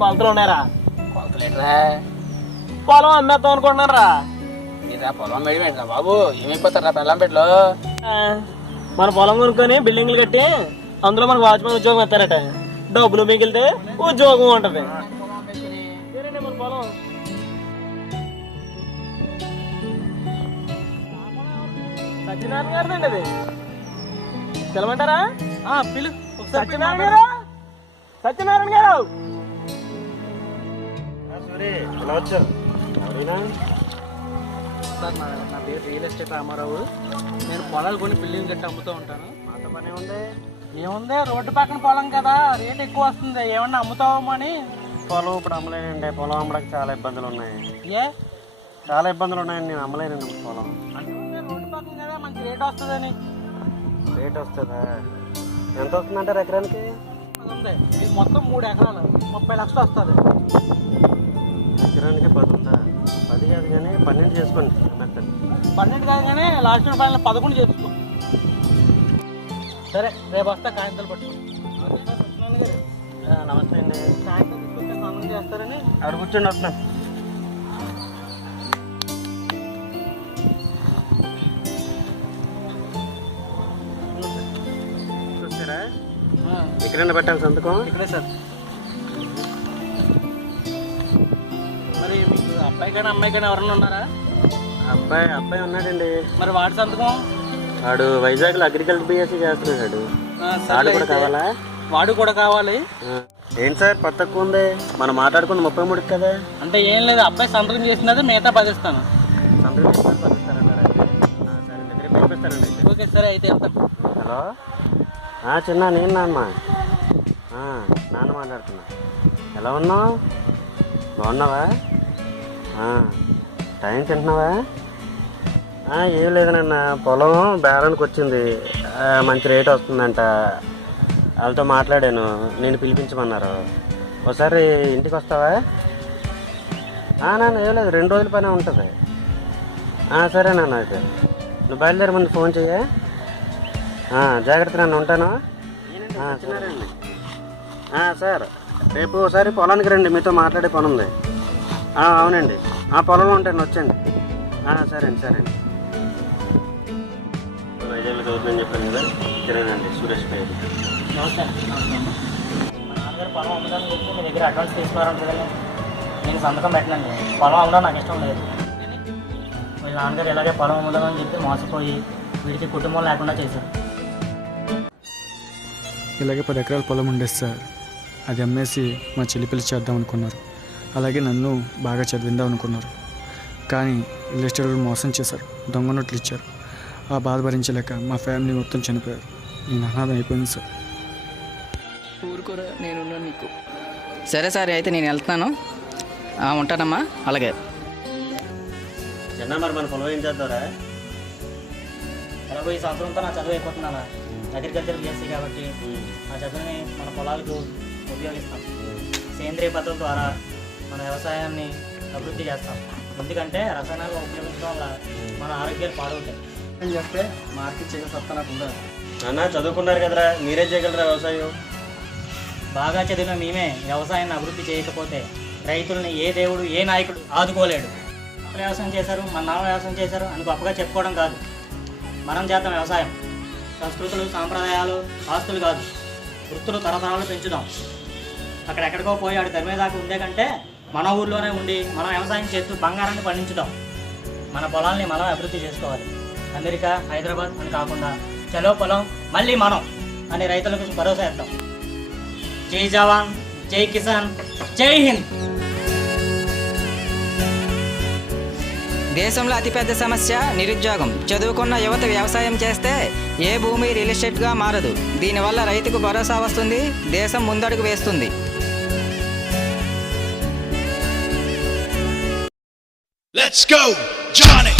కొలతలు ఉన్నాయరా. కొలతలేట్రా? పొలం అమ్మేద్దాం అనుకుంటున్నాను రా. మీరా పొలం మేడమేట్రా బాబు, ఏమైపోతారా బెల్లం పెట్లో? మన పొలం కొనుక్కొని బిల్డింగ్లు కట్టి అందులో మనకు వాచ్మెన్ ఉద్యోగం ఇస్తారట. డబ్బులు మిగిలితే ఉద్యోగం ఉంటది. మన పొలం సత్యనారాయణ గారిదండి అది. తెలమంటారా? పిలు. సత్యనారాయణ గారు, సత్యనారాయణ గారు. సార్ నా పేరు రియల్ ఎస్టేట్ రామారావు. నేను పొలాలు కొని బిల్డింగ్ కట్టి అమ్ముతూ ఉంటాను. మాతో పని ఉంది. ఏముంది, రోడ్డు పక్కన పొలం కదా, రేట్ ఎక్కువ వస్తుంది. ఏమన్నా అమ్ముతావేమో అని. పొలం ఇప్పుడు అమ్మలేనండి. పొలం అమ్మడానికి చాలా ఇబ్బందులు ఉన్నాయి. ఏ చాలా ఇబ్బందులు ఉన్నాయండి. నేను అమ్మలేనండి పొలం. అంటే రోడ్డు పక్కన కదా, మంచి రేట్ వస్తుందని. రేట్ వస్తుందా? ఎంత వస్తుందంటారు ఎకరానికి? ఉంది, ఇది మొత్తం 3 ఎకరాలు, 30 లక్షలు వస్తుంది. ఎకరానికి 10 ఉందా? 10 కాదు కానీ 12 చేసుకోండి. 12 కాదు కానీ లాస్ట్ ఫైనల్ 11 చేసుకో. సరే, రేపు వస్తా కాగితాలు పట్టుకో. నమస్తే అండి. కాగితాలు తీసుకొస్తే స్నానం చేస్తారని. అక్కడ కూర్చోండి, వస్తున్నాను. చూస్తారా? ఎక్కడైనా పెట్టాలి సంతకం? ఇక్కడే సార్. మరి మీకు అబ్బాయి కానీ అమ్మాయి కానీ ఎవరన్నా ఉన్నారా? అబ్బాయి ఉన్నాడండి. మరి వాడి సంతకం? వాడు వైజాగ్లో అగ్రికల్చర్ బీఎస్సీ చేస్తున్నాడు. వాడు కూడా కావాలా? వాడు కూడా కావాలి. ఏంటి సార్ కొత్త తక్కువ ఉంది? మనం మాట్లాడుకుంది 33 కదా. అంటే ఏం లేదు, అబ్బాయి సంతకం చేసినది మిగతా 10 ఇస్తాను. సంతకం చేసిన 10 ఇస్తారంటారా? సరే, దగ్గర పంపిస్తారండి. ఓకే సరే, అయితే ఎంత? హలో, చిన్న నేను నాన్న మాట్లాడుతున్నా. ఎలా ఉన్నావు? బాగున్నావా? టైం తింటున్నావా? ఏం లేదనన్న, పొలం బేరానికి వచ్చింది. మంచి రేట్ వస్తుందంట. వాళ్ళతో మాట్లాడాను, నేను పిలిపించమన్నారు. ఒకసారి ఇంటికి వస్తావా? నాన్న ఏం లేదు, 2 రోజుల పనే ఉంటుంది. సరే నాన్న, అయితే నువ్వు బయలుదేరి ముందు ఫోన్ చెయ్య. జాగ్రత్త నాన్న, ఉంటాను. సార్, రేపు ఒకసారి పొలానికి రండి, మీతో మాట్లాడే పని ఉంది. అవునండి, పొలంలో ఉంటాను, వచ్చండి. సరే అండి. వైజాగ్లో చదువుతుందని చెప్పాను కదా, తిరగండి. సురేష్ పేరు. నమస్తే. మా నాన్నగారు పొలం అమ్మడానికి చెప్పి మీ దగ్గర అడ్వాన్స్ తీసుకున్నారంట కదండి. నేను సంతకం పెట్టనండి. పొలం అమ్మడం నాకు ఇష్టం లేదు. మీ నాన్నగారు ఇలాగే పొలం అమ్మడం చెప్పి మోసపోయి వీడికి కుటుంబం లేకుండా చేశారు. ఇలాగే 10 ఎకరాల పొలం ఉండేది సార్. అది అమ్మేసి మా చెల్లి పెళ్లి చేద్దాం అనుకున్నారు. అలాగే నన్ను బాగా చదివిందాం అనుకున్నారు. కానీ రియల్ ఎస్టేట్ మోసం చేశారు, దొంగ నోట్లు ఇచ్చారు. ఆ బాధ భరించలేక మా ఫ్యామిలీ మొత్తం చనిపోయారు. నేను అనాథం అయిపోయింది సార్. ఊరుకోరా, నేనున్నాను నీకు. సరే సరే, అయితే నేను వెళ్తున్నాను. ఉంటానమ్మా. అలాగే. చిన్న మరి మన పొలం ఏం చేద్దారా? ఎలాగో ఈ సంవత్సరంతో నా చదువు అయిపోతున్నాను. అగ్రికల్చర్ బీఎస్సీ కాబట్టి ఆ చదువుని మన పొలాలకు ఉపయోగిస్తాం. సేంద్రియ పద్ధతుల ద్వారా మన వ్యవసాయాన్ని అభివృద్ధి చేస్తాం. ఎందుకంటే రసాయనాలు ఉపయోగించడం వల్ల మన ఆరోగ్యాలు పాడవుతాయి అని చెప్తే మార్కెట్ చేయడం సత్తా నాకు ఉండదు. చదువుకున్నారు కదరా, మీరే చేయగలరా వ్యవసాయం? బాగా చదివిన మేమే వ్యవసాయాన్ని అభివృద్ధి చేయకపోతే రైతుల్ని ఏ దేవుడు ఏ నాయకుడు ఆదుకోలేడు. వ్యవసాయం చేశారు, మన నాన్న వ్యవసాయం చేశారు అని గొప్పగా చెప్పుకోవడం కాదు. మనం చేద్దాం వ్యవసాయం. సంస్కృతులు, సాంప్రదాయాలు, ఆస్తులు కాదు, వృత్తులు తరతరాలు పెంచుదాం. అక్కడెక్కడికో పోయి ఆడి ధర్మేదాకా ఉండే కంటే మన ఊర్లోనే ఉండి మనం వ్యవసాయం చేస్తూ బంగారాన్ని పండించుదాం. మన పొలాల్ని మనం అభివృద్ధి చేసుకోవాలి. అమెరికా, హైదరాబాద్ అని కాకుండా చలో పొలం మళ్ళీ మనం అని రైతులకు భరోసా ఇద్దాం. జై జవాన్, జై కిసాన్, జై హింద్. దేశంలో అతిపెద్ద సమస్య నిరుద్యోగం. చదువుకున్న యువత వ్యవసాయం చేస్తే ఏ భూమి రియల్ ఎస్టేట్గా మారదు. దీనివల్ల రైతుకు భరోసా వస్తుంది, దేశం ముందడుగు వేస్తుంది. Let's go, Johnny!